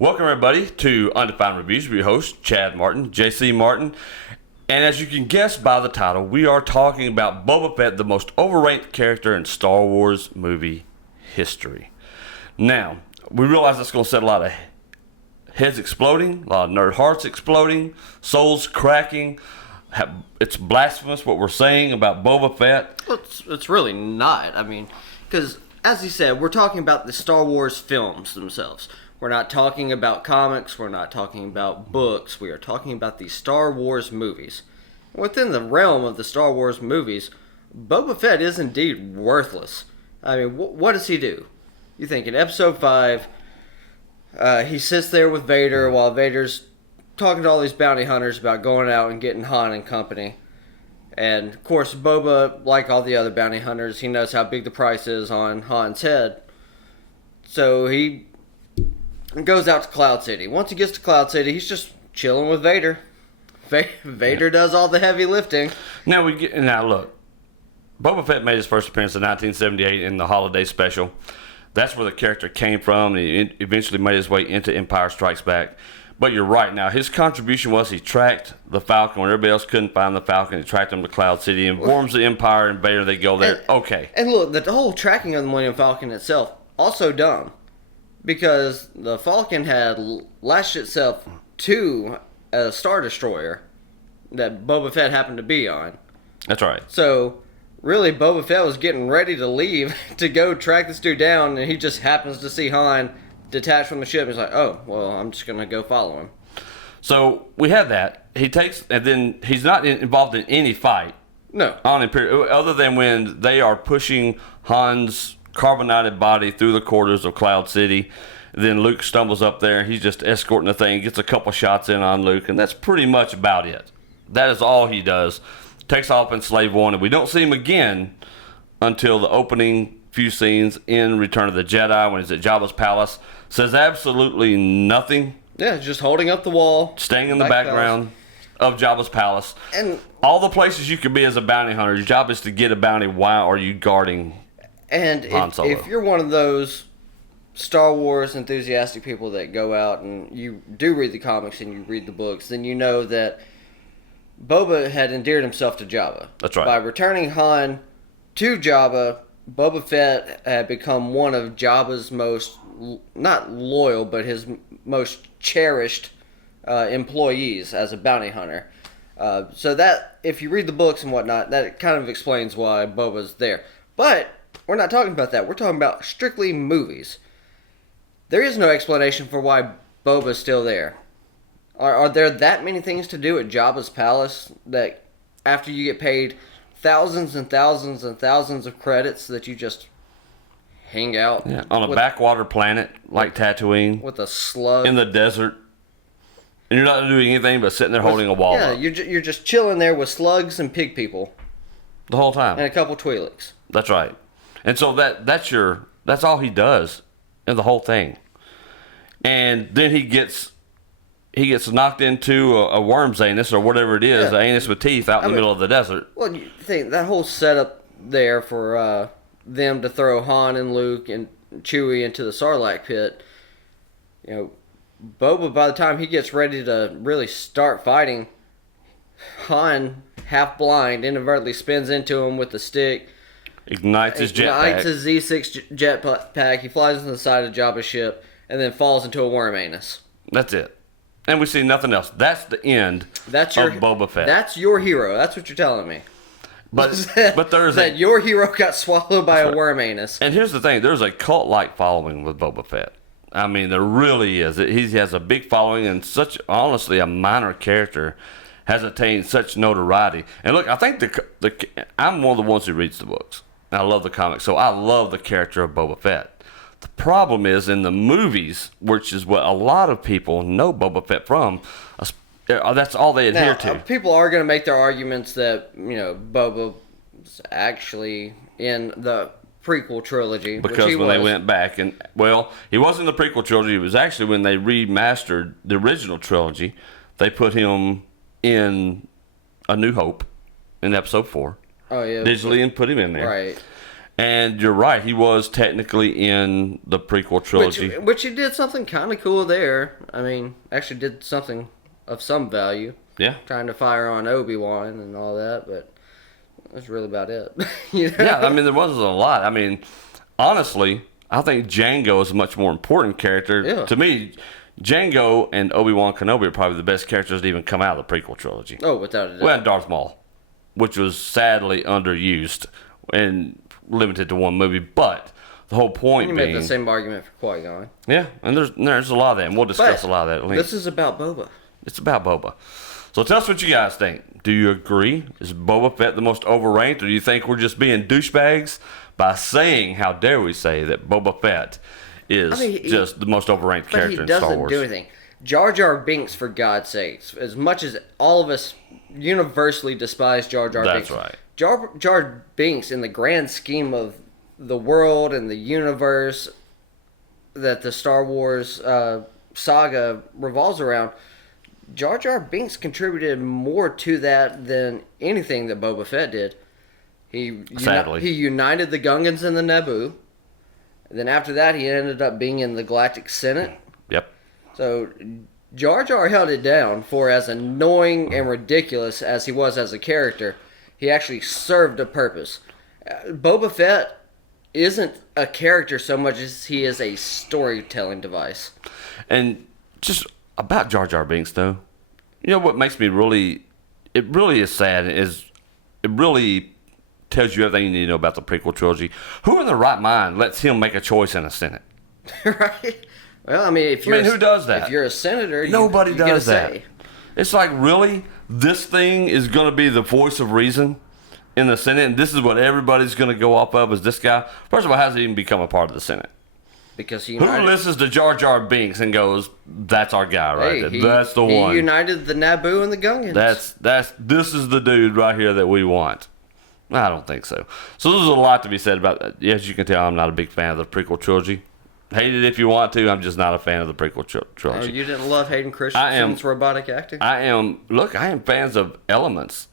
Welcome, everybody, to Undefined Reviews. We're your host, Chad Martin, JC Martin. And as you can guess by the title, we are talking about Boba Fett, the most overrated character in Star Wars movie history. Now, we realize that's going to set a lot of heads exploding, a lot of nerd hearts exploding, souls cracking. It's blasphemous what we're saying about Boba Fett. Well, it's really not. I mean, because, as he said, we're talking about the Star Wars films themselves. We're not talking about comics. We're not talking about books. We are talking about the Star Wars movies. Within the realm of the Star Wars movies, Boba Fett is indeed worthless. I mean, what does he do? You think in Episode 5, he sits there with Vader while Vader's talking to all these bounty hunters about going out and getting Han and company. And, of course, Boba, like all the other bounty hunters, he knows how big the price is on Han's head. So he goes out to Cloud City. Once he gets to Cloud City, he's just chilling with Vader. Vader does all the heavy lifting. Now look, Boba Fett made his first appearance in 1978 in the holiday special. That's where the character came from. And he eventually made his way into Empire Strikes Back. But you're right. Now, his contribution was he tracked the Falcon when everybody else couldn't find the Falcon. He tracked them to Cloud City, informs the Empire and Vader. They go there. Okay. And look, the whole tracking of the Millennium Falcon itself, also dumb. Because the Falcon had lashed itself to a Star Destroyer that Boba Fett happened to be on. That's right. So, really, Boba Fett was getting ready to leave to go track this dude down, and he just happens to see Han detached from the ship. He's like, oh, well, I'm just going to go follow him. So, we have that. He takes, and then he's not involved in any fight. No. On Imperial, other than when they are pushing Han's carbonated body through the corridors of Cloud City. Then Luke stumbles up there. He's just escorting the thing, gets a couple shots in on Luke, and that's pretty much about it. That is all he does. Takes off in Slave One, and we don't see him again until the opening few scenes in Return of the Jedi when he's at Jabba's palace. Says absolutely nothing. Yeah, just holding up the wall. Staying in the background of Jabba's palace. And all the places you could be as a bounty hunter. Your job is to get a bounty. Why are you guarding And if you're one of those Star Wars enthusiastic people that go out and you do read the comics and you read the books, then you know that Boba had endeared himself to Jabba. That's right. By returning Han to Jabba, Boba Fett had become one of Jabba's most, not loyal, but his most cherished employees as a bounty hunter. So that, if you read the books and whatnot, that kind of explains why Boba's there. But we're not talking about that. We're talking about strictly movies. There is no explanation for why Boba's still there. Are there that many things to do at Jabba's palace that after you get paid thousands and thousands and thousands of credits that you just hang out on a backwater planet like Tatooine with a slug in the desert, and you're not doing anything but sitting there holding a wall up. You're just chilling there with slugs and pig people the whole time and a couple Twi'leks. That's right. And so that's all he does in the whole thing. And then he gets knocked into a worm's anus or whatever it is, an anus with teeth out in the middle of the desert. Well, you think that whole setup there for them to throw Han and Luke and Chewie into the Sarlacc pit, you know, Boba, by the time he gets ready to really start fighting, Han, half blind, inadvertently spins into him with the stick. Ignites his jetpack. Ignites his Z6 jetpack. He flies into the side of Jabba's ship and then falls into a worm anus. That's it. And we see nothing else. That's the end of Boba Fett. That's your hero. That's what you're telling me. But there's that your hero got swallowed by a worm anus. And here's the thing. There's a cult-like following with Boba Fett. I mean, there really is. He has a big following, and honestly, a minor character has attained such notoriety. And look, I think I'm one of the ones who reads the books. I love the comics, so I love the character of Boba Fett. The problem is in the movies, which is what a lot of people know Boba Fett from, that's all they adhere to. People are going to make their arguments that, Boba was actually in the prequel trilogy. Because when they went back, he wasn't in the prequel trilogy. It was actually when they remastered the original trilogy, they put him in A New Hope in episode 4. Oh, yeah. Digitally and put him in there. Right. And you're right, he was technically in the prequel trilogy. Which he did something kind of cool there. I mean, actually did something of some value. Yeah. Trying to fire on Obi-Wan and all that, but that's really about it. You know? Yeah, I mean, there wasn't a lot. I mean, honestly, I think Django is a much more important character. Yeah. To me, Django and Obi-Wan Kenobi are probably the best characters to even come out of the prequel trilogy. Oh, without a doubt. Well, and Darth Maul, which was sadly underused and limited to one movie. But the whole point you being... make the same argument for Qui-Gon. Yeah, and there's a lot of that, and we'll discuss a lot of that later. This is about Boba. It's about Boba. So tell us what you guys think. Do you agree? Is Boba Fett the most overranked, or do you think we're just being douchebags by saying, how dare we say, that Boba Fett is just the most overranked character in Star Wars? But he doesn't do anything. Jar Jar Binks, for God's sakes. As much as all of us universally despise Jar Jar Binks. That's right. Jar Jar Binks, in the grand scheme of the world and the universe that the Star Wars saga revolves around, Jar Jar Binks contributed more to that than anything that Boba Fett did. Sadly. He united the Gungans and the Naboo. Then after that, he ended up being in the Galactic Senate. Yep. So Jar Jar held it down for as annoying and ridiculous as he was as a character. He actually served a purpose. Boba Fett isn't a character so much as he is a storytelling device. And just about Jar Jar Binks, though, you know what makes me really is sad is it really tells you everything you need to know about the prequel trilogy. Who in their right mind lets him make a choice in the Senate? Right? Well, I mean, who does that? If you're a senator, nobody you does get a that. say. It's like, really? This thing is going to be the voice of reason in the Senate, and this is what everybody's going to go off of, is this guy? First of all, how does he even become a part of the Senate? Because he Who listens to Jar Jar Binks and goes, that's our guy right there. That's the one. He united the Naboo and the Gungans. This is the dude right here that we want. I don't think so. So there's a lot to be said about that. As you can tell, I'm not a big fan of the prequel trilogy. Hate it if you want to. I'm just not a fan of the prequel trilogy. You didn't love Hayden Christensen's robotic acting? I am fans of elements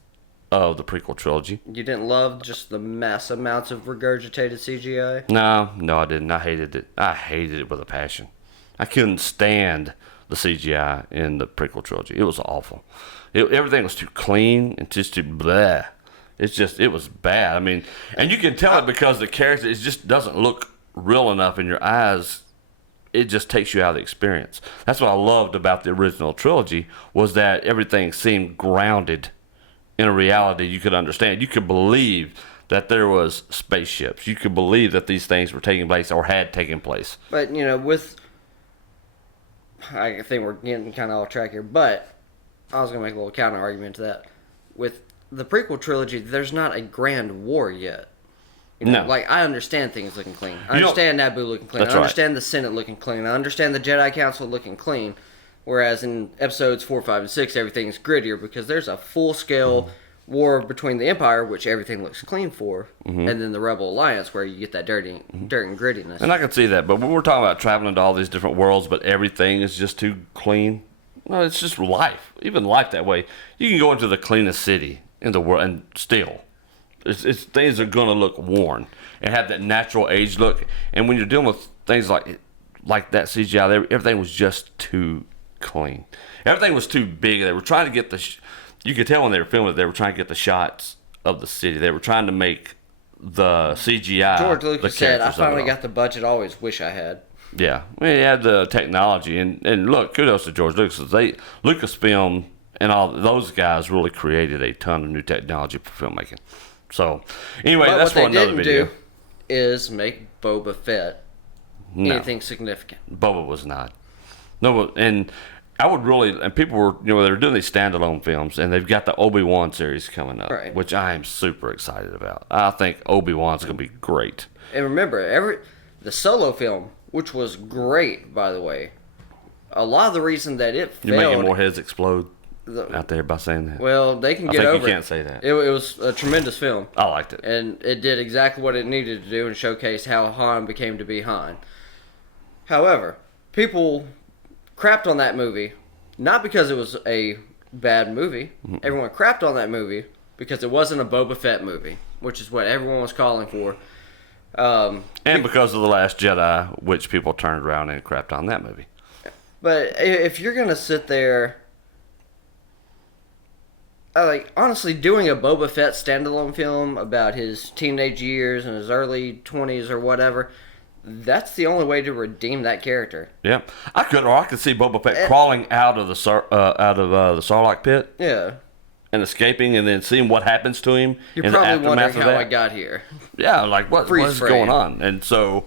of the prequel trilogy. You didn't love just the mass amounts of regurgitated CGI? No, I didn't. I hated it. I hated it with a passion. I couldn't stand the CGI in the prequel trilogy. It was awful. Everything was too clean and just too bleh. It was bad. I mean, and you can tell it because the character, it just doesn't look real enough in your eyes. It just takes you out of the experience. That's what I loved about the original trilogy, was that everything seemed grounded in a reality you could understand. You could believe that there was spaceships. You could believe that these things were taking place or had taken place. But, I think we're getting kind of off track here, but I was going to make a little counter argument to that. With the prequel trilogy, there's not a grand war yet. No. Like, I understand things looking clean. I understand Naboo looking clean. I understand the Senate looking clean. I understand the Jedi Council looking clean. Whereas in episodes 4, 5, and 6, everything's grittier because there's a full-scale war between the Empire, which everything looks clean for, and then the Rebel Alliance, where you get that dirt and grittiness. And I can see that, but when we're talking about traveling to all these different worlds, but everything is just too clean, no, it's just life. Even life that way. You can go into the cleanest city in the world, and still, things are going to look worn and have that natural age look. And when you're dealing with things like that CGI, everything was just too clean. Everything was too big. They were trying to get you could tell when they were filming it, they were trying to get the shots of the city. They were trying to make the CGI. George Lucas said, I finally got the budget I always wish I had. Yeah. I mean, he had the technology. And look, kudos to George Lucas. Lucasfilm and all those guys really created a ton of new technology for filmmaking. So, anyway, that's for another video. What they didn't do is make Boba Fett anything significant. Boba was not. No, and I would really, and people were, they were doing these standalone films, and they've got the Obi-Wan series coming up, right, which I am super excited about. I think Obi-Wan's going to be great. And remember, the Solo film, which was great, by the way, a lot of the reason that it failed... You're making more heads explode out there by saying that. Well, they can get over it. You can't say that. It was a tremendous film. I liked it. And it did exactly what it needed to do and showcase how Han became to be Han. However, people crapped on that movie, not because it was a bad movie. Mm-hmm. Everyone crapped on that movie because it wasn't a Boba Fett movie, which is what everyone was calling for. And because of The Last Jedi, which people turned around and crapped on that movie. But if you're going to sit there, like, honestly, doing a Boba Fett standalone film about his teenage years and his early 20s or whatever, that's the only way to redeem that character. Yeah, I could see Boba Fett crawling out of the Sarlacc pit. Yeah. And escaping, and then seeing what happens to him. You're probably wondering how I got here. Yeah, like what is going on? And so,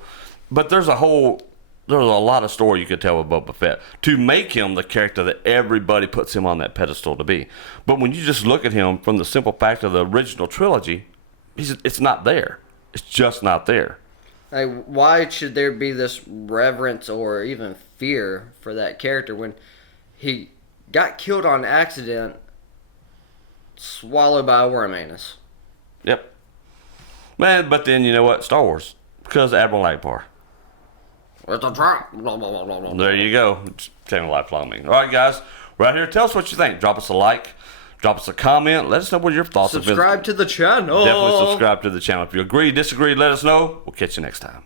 but there's a lot of story you could tell with Boba Fett to make him the character that everybody puts him on that pedestal to be. But when you just look at him from the simple fact of the original trilogy, it's not there. It's just not there. Like, why should there be this reverence or even fear for that character when he got killed on accident? Swallowed by a worm anus. Yep. Man, but then you know what? Star Wars. Because Admiral Akbar. It's a trap. There you go. It's kind of lifelong meaning. All right, guys. We're out here. Tell us what you think. Drop us a like. Drop us a comment. Let us know what your thoughts have been. Subscribe to the channel. Definitely subscribe to the channel. If you agree, disagree, let us know. We'll catch you next time.